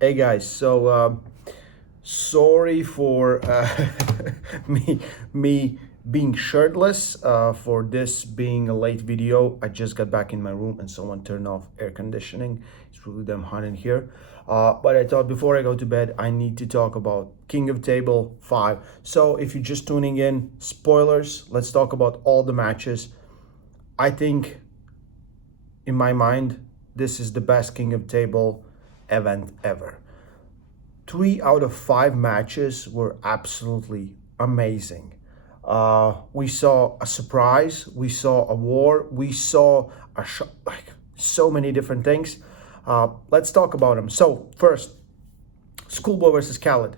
Hey guys, sorry for me me being shirtless for this being a late video. I just got back in my room and someone turned off air conditioning. It's really damn hot in here. But I thought before I go to bed, I need to talk about King of Table 5. So if you're just tuning in, spoilers, let's talk about all the matches. I think, in my mind, this is the best King of Table event ever. 3 out of 5 matches were absolutely amazing. We saw a surprise, we saw a war, we saw like so many different things. Let's talk about them. So first, Schoolboy versus Khalid.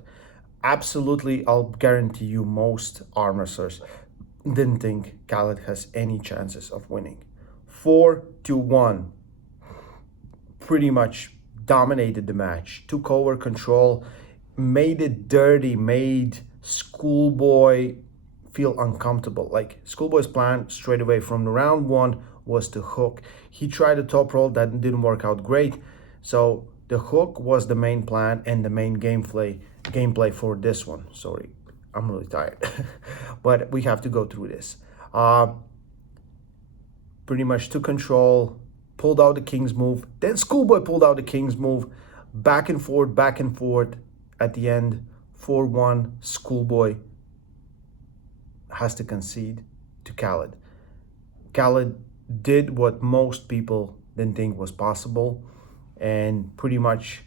Absolutely, I'll guarantee you most arm wrestlers didn't think Khalid has any chances of winning. 4-1, pretty much dominated the match, took over control, made it dirty, made Schoolboy feel uncomfortable. Like Schoolboy's plan straight away from the round one was to hook. He tried a top roll that didn't work out great. So the hook was the main plan and the main gameplay for this one. Sorry, I'm really tired. But we have to go through this. Pretty much took control, pulled out the King's move. Then Schoolboy pulled out the King's move. Back and forth, back and forth. At the end, 4-1, Schoolboy has to concede to Khalid. Khalid did what most people didn't think was possible and pretty much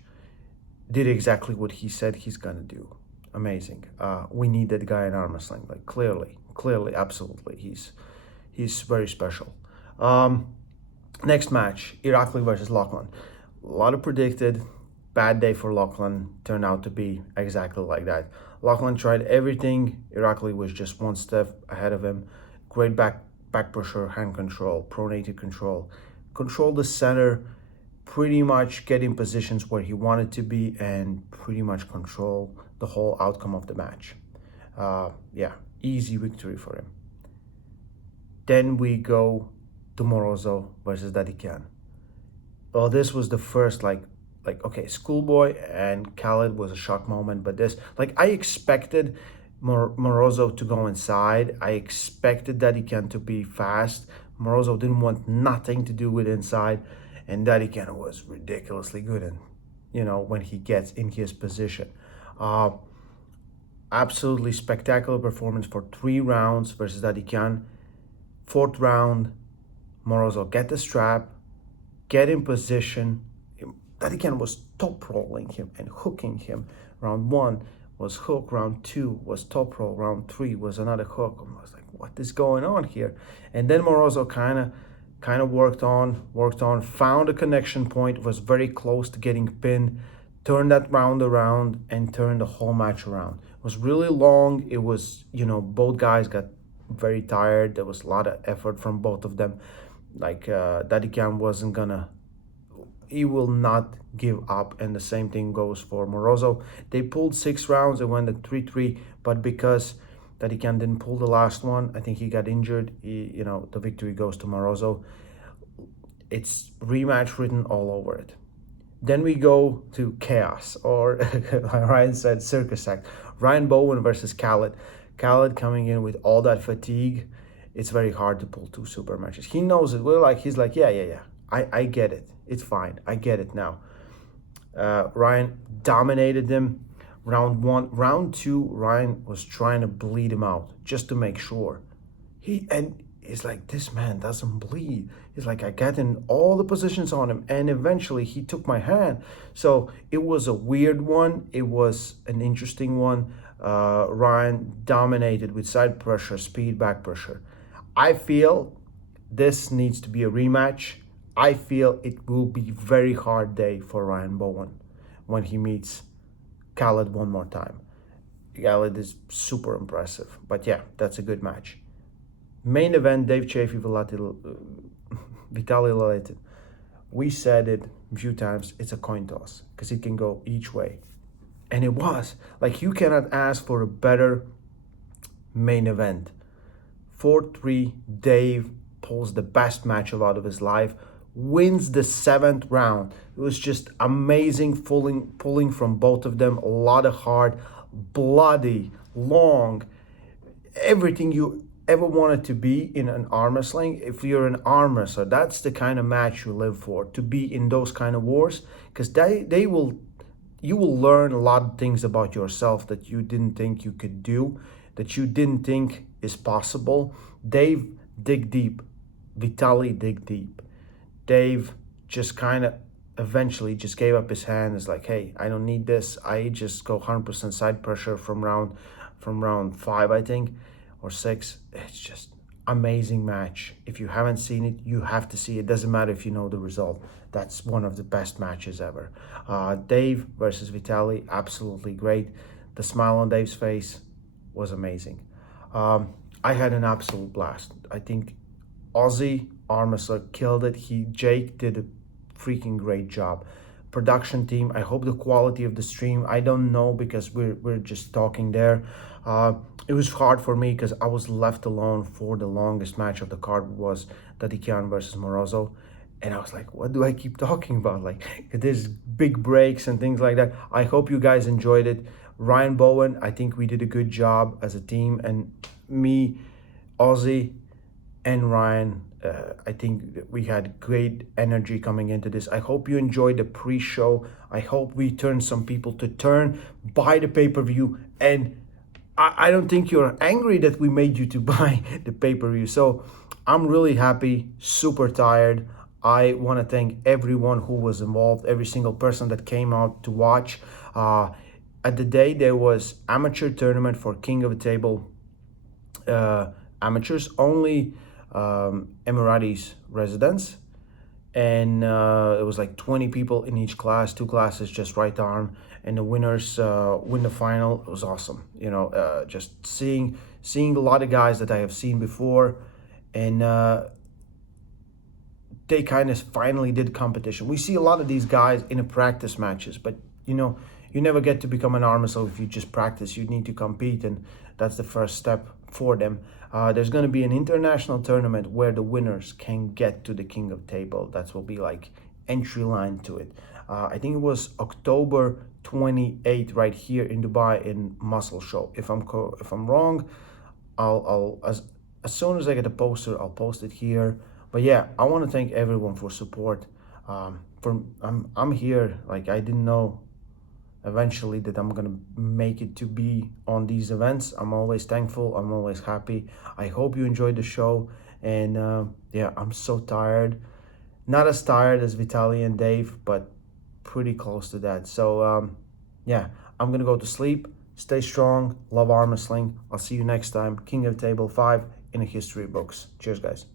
did exactly what he said he's gonna do. Amazing. We need that guy in arm wrestling. Like clearly, absolutely, he's very special. Next match, Iraqi versus Lachlan. A lot of predicted. Bad day for Lachlan. Turned out to be exactly like that. Lachlan tried everything. Iraqi was just one step ahead of him. Great back pressure, hand control, pronated control. Control the center, pretty much get in positions where he wanted to be and pretty much control the whole outcome of the match. Yeah, easy victory for him. Then we go to Morozov versus Dadikian. Well, this was the first like okay, Schoolboy and Khalid was a shock moment, but this I expected Morozov to go inside. I expected Dadikian to be fast. Morozov didn't want nothing to do with inside, and Dadikian was ridiculously good. And when he gets in his position, absolutely spectacular performance for 3 rounds versus Dadikian. 4th round, Morozov get the strap, get in position. Dadikian was top rolling him and hooking him. Round 1 was hook, round 2 was top roll, round 3 was another hook. I was like, what is going on here? And then Morozov kind of worked on, found a connection point, was very close to getting pinned, turned that round around and turned the whole match around. It was really long. It was, both guys got very tired. There was a lot of effort from both of them. Dadikian wasn't gonna, he will not give up, and the same thing goes for Morozov. They pulled 6 rounds, they went at 3-3, but because Dadikian didn't pull the last one, I think he got injured. The victory goes to Morozov. It's rematch written all over it. Then we go to chaos, or Ryan said circus act. Ryan Bowen versus Khalid. Khalid coming in with all that fatigue. It's very hard to pull 2 super matches. He knows it. He's like, yeah. I get it. It's fine. I get it now. Ryan dominated them. Round 1. Round 2, Ryan was trying to bleed him out just to make sure. He's like, this man doesn't bleed. He's like, I got in all the positions on him, and eventually he took my hand. So it was a weird one. It was an interesting one. Ryan dominated with side pressure, speed, back pressure. I feel this needs to be a rematch. I feel it will be very hard day for Ryan Bowen when he meets Khalid one more time. Khalid is super impressive, but yeah, that's a good match. Main event, Dave Chafee, Vitelli Lachlan. We said it a few times, it's a coin toss because it can go each way. And it was. You cannot ask for a better main event. 4-3, Dave pulls the best matchup out of his life. wins the 7th round. It was just amazing pulling from both of them. A lot of heart, bloody, long, everything you ever wanted to be in an arm wrestling. If you're an arm wrestler, that's the kind of match you live for, to be in those kind of wars, because you will learn a lot of things about yourself that you didn't think you could do, that you didn't think is possible. Dave dig deep, Vitelli dig deep. Dave just kind of eventually just gave up his hand. It's like, hey, I don't need this. I just go 100% side pressure from round 5, I think, or 6. It's just amazing match. If you haven't seen it, you have to see it. Doesn't matter if you know the result. That's one of the best matches ever. Dave versus Vitelli, absolutely great. The smile on Dave's face was amazing. I had an absolute blast. I think Aussie arm wrestler killed it. Jake did a freaking great job. Production team, I hope the quality of the stream, I don't know, because we're just talking there. It was hard for me because I was left alone for the longest match of the card, was Tatikian versus Morozo. And I was like, what do I keep talking about? Like, there's big breaks and things like that. I hope you guys enjoyed it. Ryan Bowen, I think we did a good job as a team. And me, Aussie, and Ryan, I think we had great energy coming into this. I hope you enjoyed the pre-show. I hope we turned some people to buy the pay-per-view. And I don't think you're angry that we made you to buy the pay-per-view. So I'm really happy, super tired. I want to thank everyone who was involved, every single person that came out to watch. At the day, there was amateur tournament for King of the Table amateurs, only Emiratis residents. And it was like 20 people in each class, 2 classes, just right arm. And the winners win the final. It was awesome. Just seeing a lot of guys that I have seen before. And they kind of finally did competition. We see a lot of these guys in the practice matches, but you never get to become an arm wrestler if you just practice. You need to compete, and that's the first step for them. There's going to be an international tournament where the winners can get to the King of Table. That will be like entry line to it. I think it was October 28th right here in Dubai in Muscle Show. If I'm wrong, I'll as soon as I get a poster, I'll post it here. But yeah, I want to thank everyone for support. I'm here. Like, I didn't know eventually that I'm gonna make it to be on these events. I'm always thankful. I'm always happy. I hope you enjoyed the show. And yeah, I'm so tired. Not as tired as Vitaly and Dave, but pretty close to that. So yeah, I'm gonna go to sleep. Stay strong. Love arm wrestling. I'll see you next time. King of Table 5 in the history books. Cheers, guys.